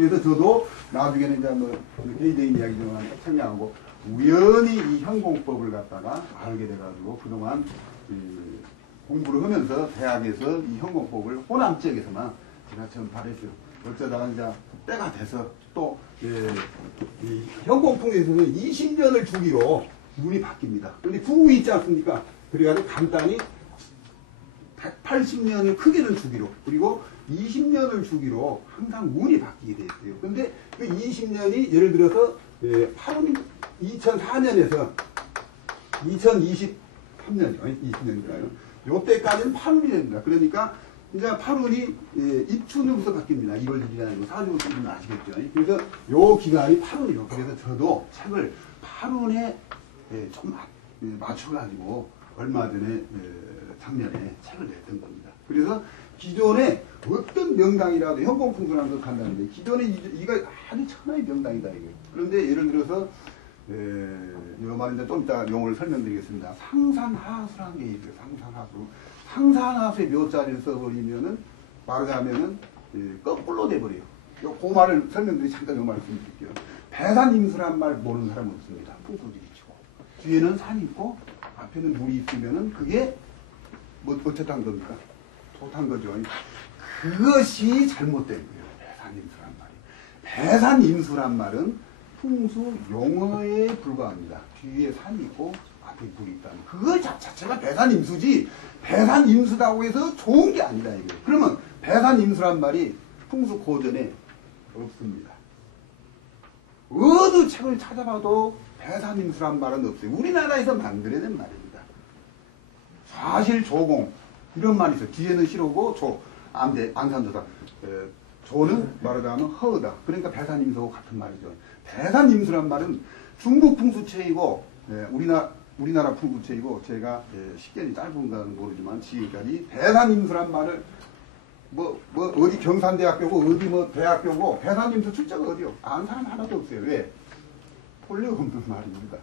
그래서 저도 나중에는 이제 뭐 개인적인 이야기 좀 설명하고 우연히 이 현공법을 갖다가 알게 돼가지고 그동안 공부를 하면서 대학에서 이 현공법을 호남 지역에서만 제가 처음 발했어요. 어쩌다가 이제 때가 돼서 또 이 현공풍에서는 20년을 주기로 문이 바뀝니다. 그런데 구이 있지 않습니까? 그래가지고 간단히 180년을 크게는 주기로 그리고 20년을 주기로 항상 운이 바뀌게 돼 있어요. 근데 그 20년이 예를 들어서 2004년에서 2023년이요. 20년이니까요. 요때까지는 8운이 됩니다. 그러니까 이제 8운이 입춘으로부터 바뀝니다. 1월 1일이 아니고 4주부터는 아시겠죠. 그래서 요 기간이 8운이요. 그래서 저도 책을 8운에 좀 맞춰가지고 얼마 전에 작년에 책을 냈던 겁니다. 그래서 기존에 어떤 명당이라도 현공풍수라는 걸 간다는데 기존에 이거 아주 천하의 명당이다 이거. 그런데 예를 들어서 요 말인데 좀 이따 용어를 설명드리겠습니다. 상산하수라는 게 있어요. 상산하수. 상산하수의 묘자리를 써버리면은 말하자면은 거꾸로 돼버려요. 그 말을 설명드리기 잠깐 요 말씀드릴게요. 배산임수란 말 모르는 사람은 없습니다. 풍수들이 치고 뒤에는 산이 있고 앞에는 물이 있으면은 그게 뭐 어쨌든 겁니까? 좋단 거죠. 그것이 잘못된 거예요. 배산임수란 말이. 배산임수란 말은 풍수 용어에 불과합니다. 뒤에 산이 있고 앞에 물이 있다는 그거 자체가 배산임수지 배산임수다고 해서 좋은 게 아니다 이거예요. 그러면 배산임수란 말이 풍수 고전에 없습니다. 어느 책을 찾아봐도 배산임수란 말은 없어요. 우리나라에서 만들어낸 말입니다. 사실 조공 이런 말이 있어요. 뒤에는 시로고 조 안산조사 조는 말하자면 허다. 그러니까 배산임수하고 같은 말이죠. 배산임수란 말은 중국 풍수체이고 우리나라 풍수체이고 제가 식견이 짧은 건 모르지만 지금까지 배산임수란 말을 뭐 어디 경산대학교고 어디 뭐 대학교고 배산임수 출자가 어디요? 아는 사람 하나도 없어요. 왜? 본래가 없는 말입니다.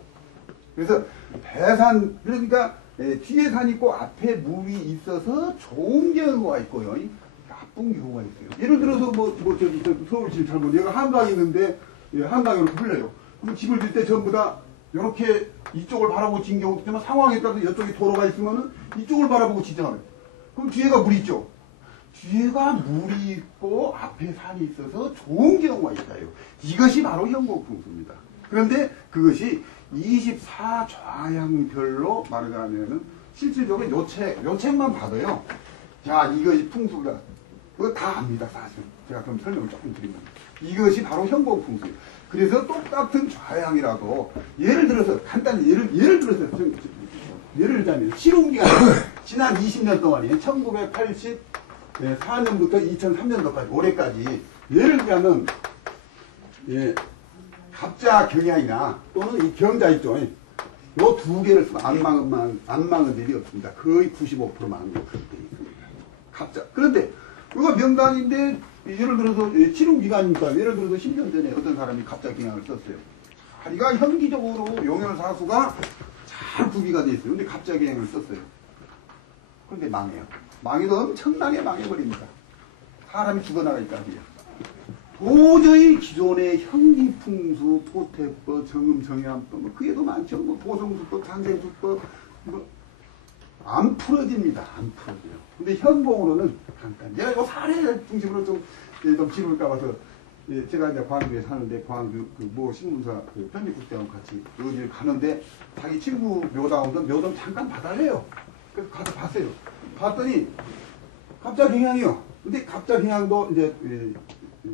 그래서 배산 그러니까 뒤에 산 있고 앞에 물이 있어서 좋은 경우가 있고요. 나쁜 경우가 있어요. 예를 들어서 저기 서울시 잘못 여기가 한강이 있는데 한강이 이렇게 흘러요. 그럼 집을 질 때 전부 다 이렇게 이쪽을 바라보고 진 경우도 있지만 상황에 따라서 이쪽에 도로가 있으면은 이쪽을 바라보고 지잖아요. 그럼 뒤에가 물이 있죠. 뒤에가 물이 있고 앞에 산이 있어서 좋은 경우가 있어요. 이것이 바로 현공풍수입니다. 그런데 그것이 24좌향별로 말하자면은 실질적으로 요 책만 봐도요. 자, 이것이 풍수가 그거 다 압니다, 사실. 제가 그럼 설명을 조금 드리면 이것이 바로 현공풍수예요. 그래서 똑같은 좌향이라도 예를 들어서 간단히 예를 들어서 예를 들자면 실운기가 지난 20년 동안에 1984년부터 2003년도까지 올해까지 예를 들자면 갑자 경향이나 또는 이 경자 있죠. 요 두 개를 쓰면 안 망은 일이 없습니다. 거의 95%만 그렇게 되어 있습니다. 갑자. 그런데 이거 명단인데 예를 들어서 치료기간이니까 예를 들어서 10년 전에 어떤 사람이 갑자 경향을 썼어요. 자리가 현기적으로 용혈사수가 잘 구비가 되어 있어요. 근데 갑자 경향을 썼어요. 그런데 망해요. 망해도 엄청나게 망해버립니다. 사람이 죽어나가기까지요. 도저히 기존의 현기풍수, 토태법, 정음정해암법, 그게도 많죠. 보성수법, 장생수법, 안 풀어집니다. 안 풀어져요. 근데 현공으로는 간단히. 내가 이거 사례 중심으로 좀 지루할까 봐서, 제가 이제 광주에 사는데, 광주 신문사 편집국장하고 같이 어디를 가는데, 자기 친구 묘당 잠깐 봐달래요. 그래서 가서 봤어요. 봤더니, 갑자 경향이요. 근데 갑자 경향도 이제,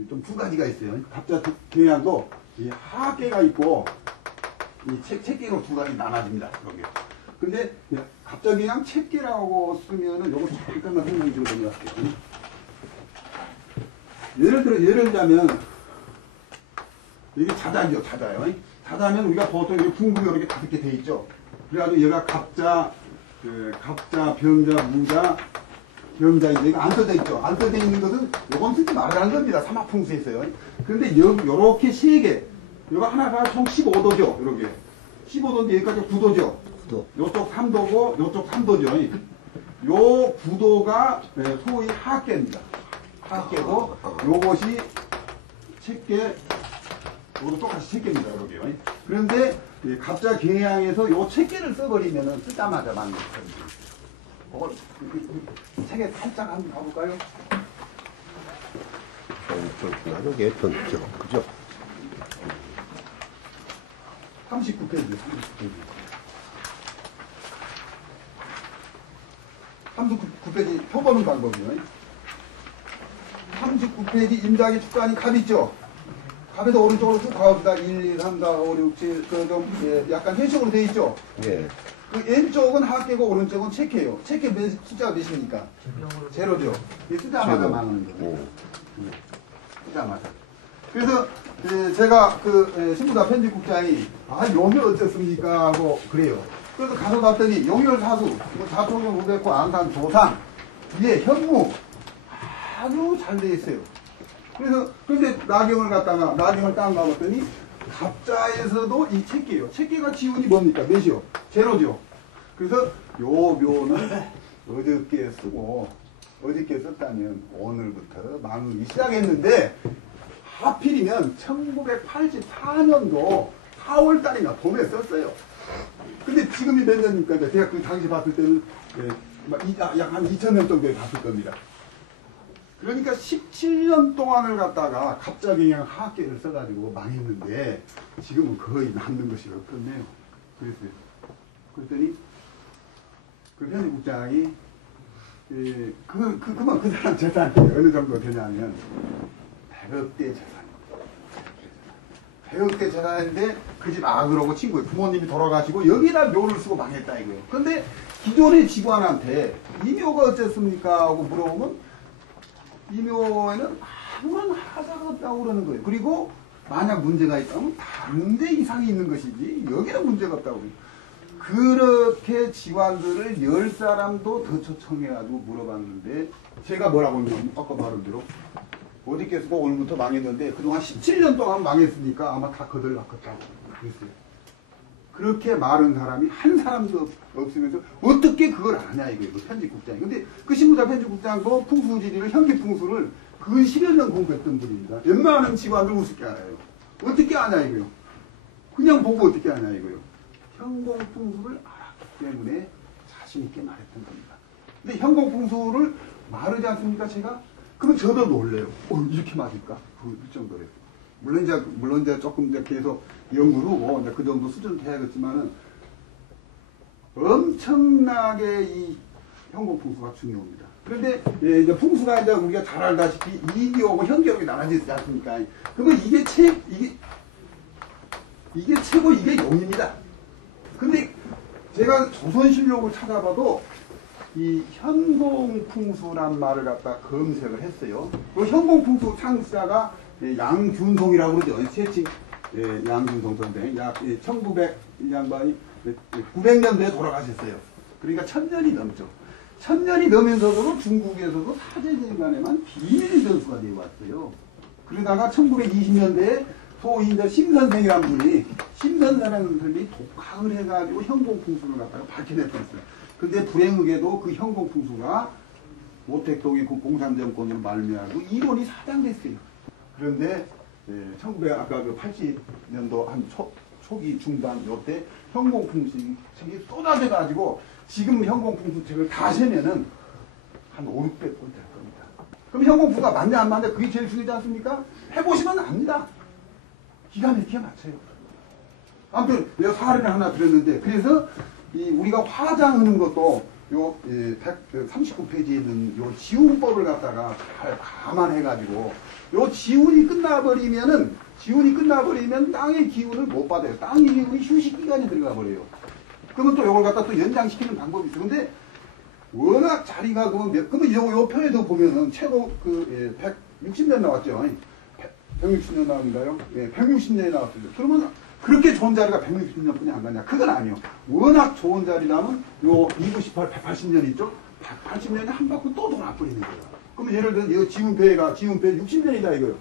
좀 두 가지가 있어요. 갑자 경향도 하계가 있고 책계로 두 가지 나눠집니다. 여기. 근데 갑자 경향 책계라고 쓰면은 요거 잠깐만 설명 좀 드릴게요. 예를 들자면 이게 자자죠, 자자요. 자자면 우리가 보통 이렇게 둥근 이렇게 5개 돼 있죠. 그래가지고 얘가 갑자, 병자, 무자. 경자인데 이거 안 써져 있죠. 안 써져 있는 것은 요건 쓰지 말라는 겁니다. 사막풍수에 있어요. 그런데 요렇게 3개. 요거 하나가 총 15도죠. 이렇게. 15도인데 여기까지 9도죠. 9도. 요쪽 3도고 요쪽 3도죠. 요 9도가 소위 하계입니다. 하계고 요것이 책계, 이것도 똑같이 책계입니다, 여러분요. 그런데 갑자 경향에서 요 책계를 써버리면은 쓰자마자 맞는 거예요. 책에 살짝 한번 가볼까요? 나는 예편죠, 그죠? 39페이지, 39페이지 표 보는 방법이요. 39페이지 임자기 축간이 갑 있죠? 갑에서 오른쪽으로 쭉 가봅시다. 1, 2, 3, 4, 5, 6, 7, 좀 약간 회식으로 되어 있죠? 예. 그 왼쪽은 합계고 오른쪽은 체크예요. 체크 숫자가 몇입니까? 제로죠. 이 숫자마다 망하는 거예요. 숫자마다. 그래서 제가 그 신부다 편집국장이 용이 어떻습니까? 하고 그래요. 그래서 가서 봤더니 용혈사수, 뭐 자토경 우백호, 안산, 조상, 이게 현무 아주 잘 돼 있어요. 그래서 근데 나경을 딱 가봤더니 갑자에서도 이 책계예요. 책계가 지운이 뭡니까? 몇이요? 제로죠. 그래서 요 묘는 어저께 쓰고 어저께 썼다면 오늘부터 망하기 시작했는데 하필이면 1984년도 4월달인가 봄에 썼어요. 근데 지금이 몇 년입니까? 제가 그 당시 봤을 때는 약 한 2000년 정도에 봤을 겁니다. 그러니까 17년 동안을 갖다가 갑자기 그냥 하계를 써가지고 망했는데 지금은 거의 남는 것이 없겠네요. 그랬더니 그 편집국장이 그만 그 사람 재산이 어느 정도 되냐면 100억대 재산입니다. 100억대 재산인데 그 집 아들하고 친구 부모님이 돌아가시고 여기다 묘를 쓰고 망했다 이거예요. 근데 기존의 직원한테 이 묘가 어쨌습니까? 하고 물어보면 이 묘에는 아무런 하자가 없다고 그러는 거예요. 그리고 만약 문제가 있다면 다른 데 이상이 있는 것이지 여기는 문제가 없다고 그래요. 그렇게 직원들을 10사람도 더 초청해가지고 물어봤는데 제가 뭐라고 했냐면 아까 말한 대로 어저께 쓰고 오늘부터 망했는데 그동안 17년 동안 망했으니까 아마 다 거들났겠다고 그랬어요. 그렇게 말한 사람이 한 사람도 없으면서 어떻게 그걸 아냐 이거예요. 그 편집국장이. 근데 그 신부자 편집국장도 풍수지리를 현기풍수를 그 10여 년 공부했던 분입니다. 웬만한 직원들 우습게 알아요. 어떻게 아냐 이거요. 그냥 보고 어떻게 아냐 이거요. 현공풍수를 알았기 때문에 자신있게 말했던 겁니다. 근데 현공풍수를 말하지 않습니까 제가? 그러면 저도 놀래요. 이렇게 맞을까? 그 정도래요. 물론 이제 조금 이제 계속 연구를 하고 이제 그 정도 수준 돼야겠지만은 엄청나게 이 현공풍수가 중요합니다. 그런데 이제 풍수가 이제 우리가 잘 알다시피 이기하고 현기하고 나눠지지 않습니까? 그러면 이게 최고 이게 용입니다. 근데 제가 조선실록을 찾아봐도 이 현공풍수란 말을 갖다 검색을 했어요. 그 현공풍수 창시자가 양준송이라고 그러죠. 최칭 양준송 선생. 1900 양반이 900년대에 돌아가셨어요. 그러니까 1000년이 넘죠. 1000년이 넘면서도 중국에서도 사제진간에만 비밀 전수가 되어 왔어요. 그러다가 1920년대에 소위 이제 심선생이라는 분이 심선생이라는 분이 독학을 해가지고 현공풍수를 갖다가 밝혀냈었어요. 근데 불행하게도 그 현공풍수가 모택동의 그 공산정권으로 말미암고 이론이 사장됐어요. 그런데 1980년도 한 초기 중반 요때 현공풍수책이 쏟아져가지고 지금 현공풍수책을 다 세면은 한 5, 600권 될 겁니다. 그럼 현공풍수가 맞냐 안 맞냐 그게 제일 중요하지 않습니까? 해보시면 압니다. 기가 막히게 맞춰요. 아무튼 내가 사례를 하나 드렸는데 그래서 우리가 화장하는 것도 요 139페이지에 있는 요 지운법을 갖다가 잘 감안해가지고 요 지운이 끝나버리면 땅의 기운을 못 받아요. 땅의 기운이 휴식 기간에 들어가 버려요. 그러면 또 요걸 갖다 또 연장시키는 방법이 있어요. 근데 워낙 자리가 그러면 요 표에도 보면은 최고 160년 나왔죠. 160년 나왔는가요? 160년이 나왔어요. 그러면 그렇게 좋은 자리가 160년뿐이 안 가냐? 그건 아니에요. 워낙 좋은 자리라면 요 298, 180년 있죠? 180년에 한 바퀴 또 돌아버리는 거예요. 그러면 예를 들어 이거 지운패 60년이다 이거요.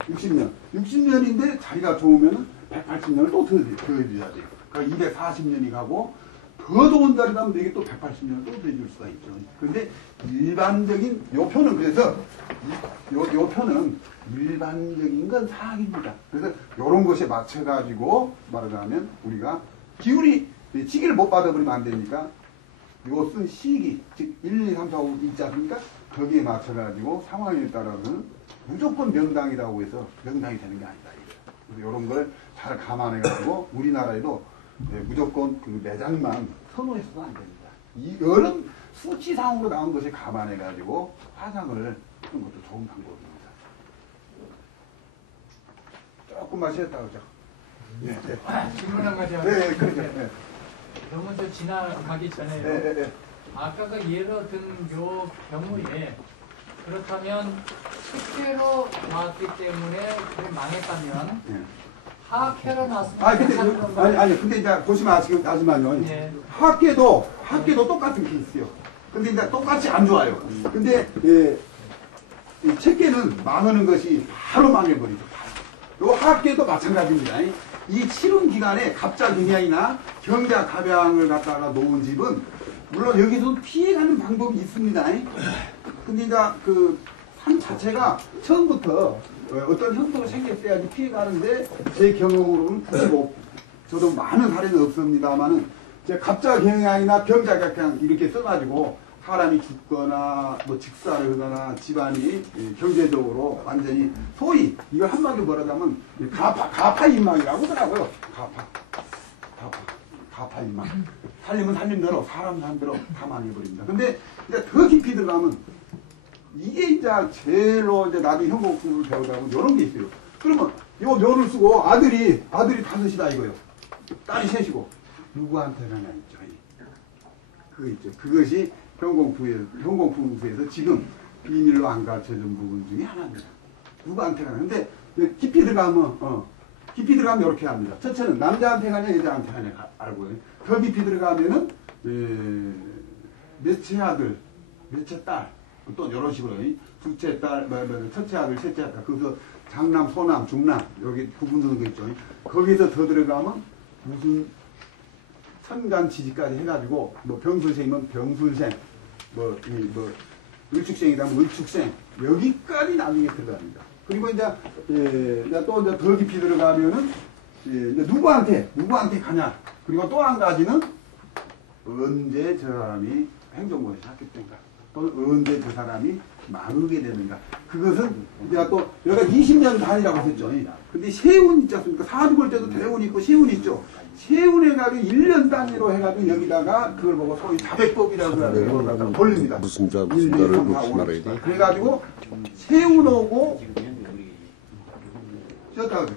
60년. 60년인데 자리가 좋으면 180년을 또 더 해줘야 돼요. 그러니까 240년이 가고 더 좋은 자리라면 이게 또 180년을 또 내줄 수가 있죠. 그런데 일반적인, 요 표는 그래서, 요 표는 일반적인 건 사학입니다. 그래서 요런 것에 맞춰가지고 말하자면 우리가 기울이, 지기를 못 받아버리면 안 되니까 요 쓴 시기, 즉 1, 2, 3, 4, 5 있지 않습니까? 거기에 맞춰가지고 상황에 따라서는 무조건 명당이라고 해서 명당이 되는 게 아니다. 그래서 이런 걸 잘 감안해가지고 우리나라에도 무조건 그 매장만 선호해서는 안 됩니다. 이런 수치상으로 나온 것에 감안해가지고 화장을 하는 것도 좋은 방법입니다. 조금만 쉬었다 그죠? 네, 네. 질문 한 가지 네, 네, 그렇죠. 네. 너무 저 지나가기 전에요. 네, 네, 네. 아까 그 예로 든 요 경우에 그렇다면 특혜로 나왔기 때문에 그게 망했다면 네. 하학회로 나왔으면 근데, 괜찮은 건가요? 아니, 근데 이제 보시면 아시만요. 네. 학계도 똑같은 케이스요. 근데 이제 똑같이 안 좋아요. 근데, 이 책계는 망하는 것이 바로 망해버리죠. 요 학계도 마찬가지입니다. 이 치른 기간에 갑자 경향이나 경자 갑양을 갖다가 놓은 집은 물론 여기서 피해가는 방법이 있습니다. 근데 이제 그 산 자체가 처음부터 어떤 형태로 생겼어야지 피해가는데 제 경험으로는 95, 저도 많은 사례는 없습니다만은 제 갑자 경향이나 병자 경향 이렇게 써가지고 사람이 죽거나 뭐 직사를 하거나 집안이 경제적으로 완전히 소위 이걸 한마디로 말하자면 가파인망이라고 하더라고요. 가파인망. 살리면 살린 대로 사람 산 대로 다 망해버립니다. 근데 이제 더 깊이 들어가면 이게 이제 제일로 이제 나도 현공품을 배우다고 이런 게 있어요. 그러면 요 묘를 쓰고 아들이 다섯이다 이거요. 딸이 셋이고 누구한테나 있죠. 그거 있죠. 그것이 현공품에서 지금 비밀로 안 가르쳐준 부분 중에 하나입니다. 누구한테 가냐. 근데 깊이 들어가면 이렇게 합니다. 첫째는 남자한테 가냐, 여자한테 가냐 알고요. 더 깊이 들어가면은, 몇째 아들, 몇째 딸, 또 이런 식으로, 둘째 딸, 첫째 아들, 셋째 딸, 거기서 장남, 소남, 중남, 여기 구분되는 거 있죠. 거기서 더 들어가면 무슨 천간지지까지 해가지고, 뭐 병술생이면 병술생, 을축생이라면 을축생, 여기까지 나중에 들어갑니다. 그리고 이제 또 이제 더 깊이 들어가면은 이제 누구한테 가냐. 그리고 또 한 가지는 언제 저 사람이 행정권에서 합격된가. 또는 언제 저 사람이 망하게 되는가. 그것은 이제 또 여기가 20년 단위라고 했죠. 근데 세운 있지 않습니까? 사주볼 때도 대운 있고 세운 있죠. 세운에 가지고 1년 단위로 해가지고 여기다가 그걸 보고 소위 자백법이라고 해가지고 돌립니다. 무슨 자를 말해야 돼? 그래가지고 세운오고 쉬었다 그래.